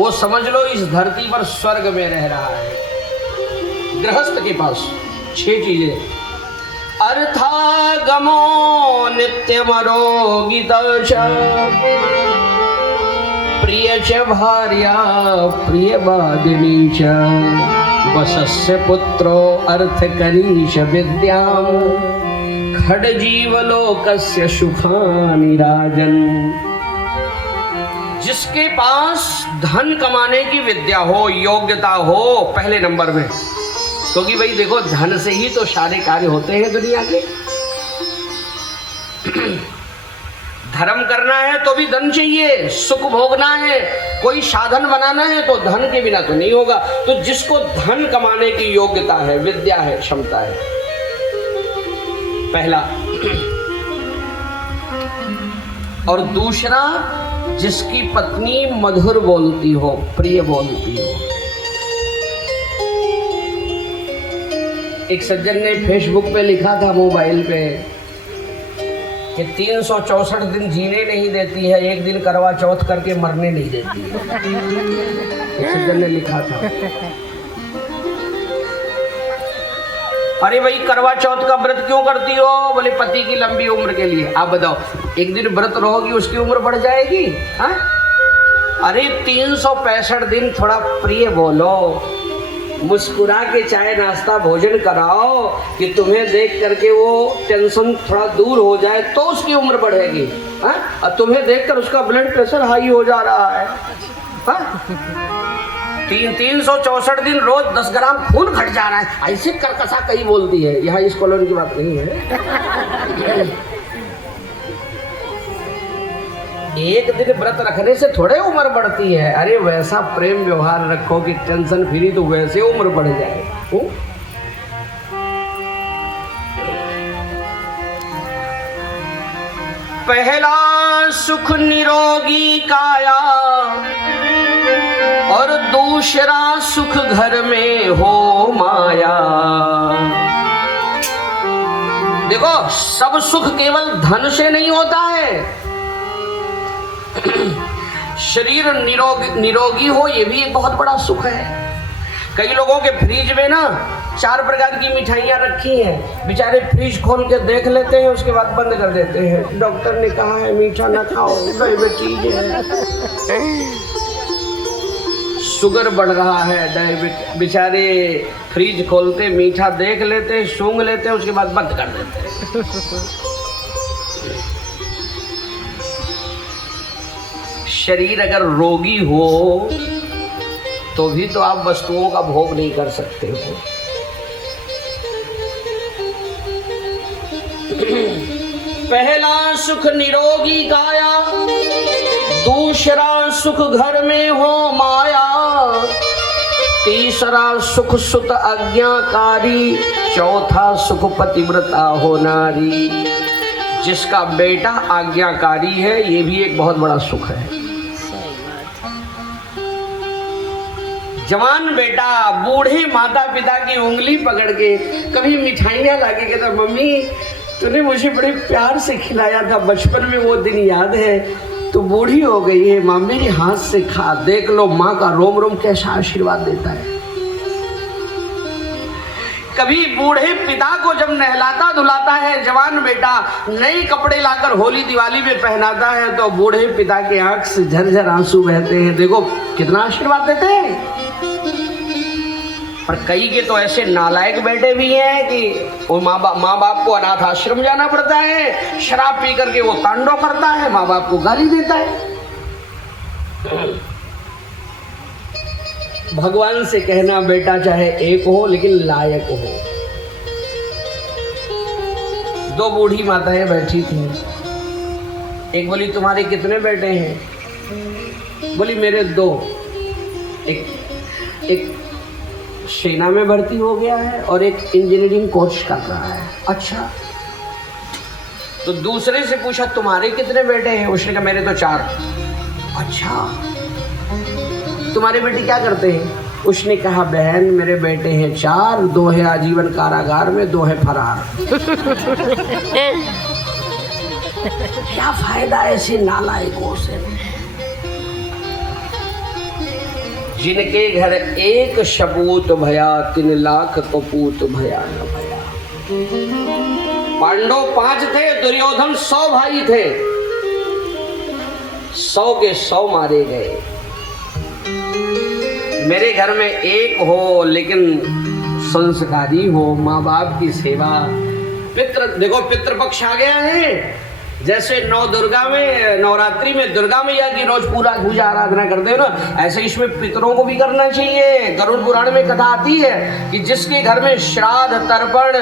वो समझ लो इस धरती पर स्वर्ग में रह रहा है। गृहस्थ के पास 6 चीजें, अर्थागमो नित्यमरोगित प्रिय च भार्या प्रियवादिनी च वशस्य पुत्रो अर्थकरीश विद्याम खड्जीवलोकस्य सुखानि राजन। जिसके पास धन कमाने की विद्या हो, योग्यता हो पहले नंबर में, क्योंकि भाई देखो धन से ही तो सारे कार्य होते हैं दुनिया के। धर्म करना है तो भी धन चाहिए, सुख भोगना है, कोई साधन बनाना है तो धन के बिना तो नहीं होगा। तो जिसको धन कमाने की योग्यता है, विद्या है, क्षमता है, पहला। और दूसरा, जिसकी पत्नी मधुर बोलती हो, प्रिय बोलती हो। एक सज्जन ने फेसबुक पे लिखा था मोबाइल पे कि 364 दिन जीने नहीं देती है, एक दिन करवा चौथ करके मरने नहीं देती है। एक सज्जन ने लिखा था। अरे भाई करवा चौथ का व्रत क्यों करती हो? बोले पति की लंबी उम्र के लिए। आप बताओ, एक दिन व्रत रहोगी उसकी उम्र बढ़ जाएगी? हाँ? अरे 365 दिन थोड़ा प्रिय बोलो, मुस्कुरा के चाय नाश्ता भोजन कराओ कि तुम्हें देख करके वो टेंशन थोड़ा दूर हो जाए तो उसकी उम्र बढ़ेगी। हाँ? और तुम्हें देखकर उसका ब्लड प्रेशर हाई हो जा रहा है। हाँ? 364 दिन रोज 10 ग्राम खून घट जा रहा है, ऐसे करकसा कहीं बोलती है। यहाँ इस कॉलोनी की बात नहीं है। एक दिन व्रत रखने से थोड़े उम्र बढ़ती है। अरे वैसा प्रेम व्यवहार रखो कि टेंशन फ्री, तो वैसे उम्र बढ़ जाए। पहला सुख निरोगी काया और दूसरा सुख घर में हो माया। देखो सब सुख केवल धन से नहीं होता है। शरीर निरोगी हो ये भी एक बहुत बड़ा सुख है। कई लोगों के फ्रिज में ना 4 प्रकार की मिठाइयाँ रखी हैं, बेचारे फ्रिज खोल के देख लेते हैं, उसके बाद बंद कर देते हैं। डॉक्टर ने कहा है मीठा ना खाओ, डायबिटीज है, शुगर बढ़ रहा है, डायबिटीज। बेचारे फ्रिज खोलते, मीठा देख लेते, सूंघ लेते, उसके बाद बंद कर देते हैं। शरीर अगर रोगी हो तो भी तो आप वस्तुओं का भोग नहीं कर सकते हो। पहला सुख निरोगी काया, दूसरा सुख घर में हो माया, तीसरा सुख सुत आज्ञाकारी, चौथा सुख पतिव्रता हो नारी। जिसका बेटा आज्ञाकारी है ये भी एक बहुत बड़ा सुख है। जवान बेटा बूढ़े माता पिता की उंगली पकड़ के कभी मिठाइयाँ लाके कहता, मम्मी तूने मुझे बड़े प्यार से खिलाया था बचपन में, वो दिन याद है? तो बूढ़ी हो गई है माँ, मेरे हाथ से खा, देख लो माँ का रोम रोम कैसा आशीर्वाद देता है। कभी बूढ़े पिता को जब नहलाता धुलाता है जवान बेटा, नए कपड़े लाकर होली दिवाली में पहनाता है, तो बूढ़े पिता के आंख से झरझर आंसू बहते हैं। देखो कितना आशीर्वाद देते हैं। पर कई के तो ऐसे नालायक बेटे भी हैं कि वो माँ बाप को अनाथ आश्रम जाना पड़ता है, शराब पी करके वो तांडव करता है, माँ बाप को गाली देता है। भगवान से कहना बेटा चाहे एक हो लेकिन लायक हो। 2 बूढ़ी माताएं बैठी थी, एक बोली तुम्हारे कितने बेटे हैं? बोली मेरे 2, एक सेना में भर्ती हो गया है और एक इंजीनियरिंग कोर्स कर रहा है। अच्छा, तो दूसरे से पूछा तुम्हारे कितने बेटे हैं? उसने कहा मेरे तो 4। अच्छा, तुम्हारे बेटे क्या करते हैं? उसने कहा बहन मेरे बेटे हैं 4, 2 है आजीवन कारागार में, 2 है फरार। क्या फायदा ऐसे नालायकों से? जिनके घर एक सपूत भया 3 लाख कपूत भया न भया। पांडव 5 थे, दुर्योधन 100 भाई थे, 100 के 100 मारे गए। मेरे घर में एक हो लेकिन संस्कारी हो, माँ बाप की सेवा। पितृ देखो, पितृपक्ष आ गया है। जैसे नवरात्रि में दुर्गा मैया की रोज पूरा पूजा आराधना करते हो ना, ऐसे इसमें पितरों को भी करना चाहिए। गरुड़ पुराण में कथा आती है कि जिसके घर में श्राद्ध तर्पण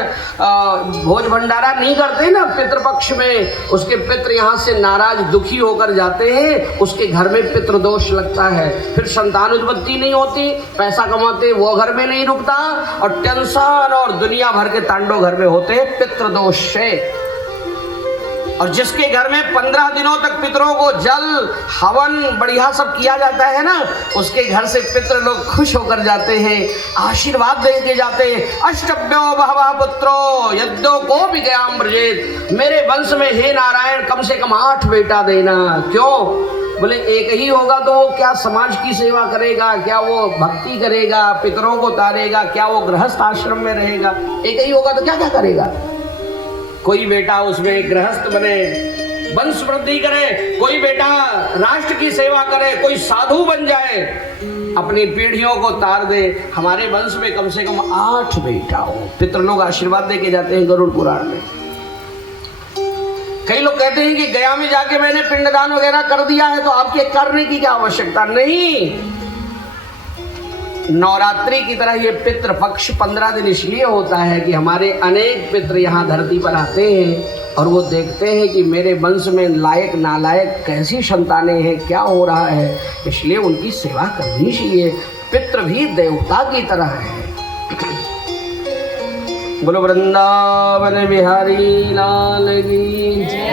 भोज भंडारा नहीं करते ना पितृपक्ष में, उसके पितृ यहाँ से नाराज दुखी होकर जाते हैं, उसके घर में पितृदोष लगता है, फिर संतान उत्पत्ति नहीं होती, पैसा कमाते वो घर में नहीं रुकता, और टेंशन और दुनिया भर के तांडव घर में होते पितृदोष से। और जिसके घर में 15 दिनों तक पितरों को जल हवन बढ़िया सब किया जाता है ना, उसके घर से पितृ लोग खुश होकर जाते हैं, आशीर्वाद दे के जाते हैं। अष्टभ्यो बहवः पुत्रो यद्यो को भी गया अमृत, मेरे वंश में हे नारायण कम से कम 8 बेटा देना। क्यों? बोले एक ही होगा तो वो क्या समाज की सेवा करेगा, क्या वो भक्ति करेगा, पितरों को तारेगा, क्या वो गृहस्थ आश्रम में रहेगा? एक ही होगा तो क्या क्या करेगा? कोई बेटा उसमें गृहस्थ बने, वंश वृद्धि करे, कोई बेटा राष्ट्र की सेवा करे, कोई साधु बन जाए, अपनी पीढ़ियों को तार दे। हमारे वंश में कम से कम 8 बेटा हो। पितृ लोग आशीर्वाद दे के जाते हैं गरुड़ पुराण में। कई लोग कहते हैं कि गया में जाके मैंने पिंडदान वगैरह कर दिया है तो आपके करने की क्या आवश्यकता? नहीं, नवरात्रि की तरह ये पितृपक्ष 15 दिन इसलिए होता है कि हमारे अनेक पितृ यहाँ धरती पर आते हैं और वो देखते हैं कि मेरे वंश में लायक नालायक कैसी संतानें हैं, क्या हो रहा है, इसलिए उनकी सेवा करनी चाहिए। पितृ भी देवता की तरह है। बोलो वृंदावन बिहारी लाल की जय।